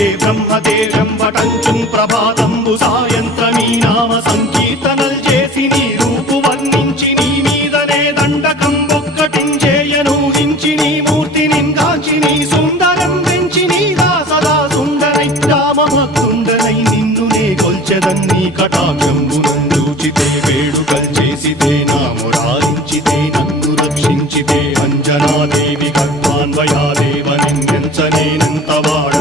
వదే బ్రహ్మదేవం వటంచుం ప్రభాతంబు సాయంత్రమీ నామ సంకీర్తనల్ చేసి నీ రూపు వర్ణించి నీ మీదనే దండకం ఒక్కటించేయను హించి నీ మూర్తిని గాంచి నీ సుందరం పెంచి నీ సదా సుందరై రామభక్తుండనై నిన్ను నే కొల్చెదన్ని కటాక్షంబునందూచితే వేడుకల్ చేసితే నా మురారించితే నన్ను రక్షించితే అంజనాదేవి గర్భాన్వయాదేవ నిన్నెంచనేనంత వాడ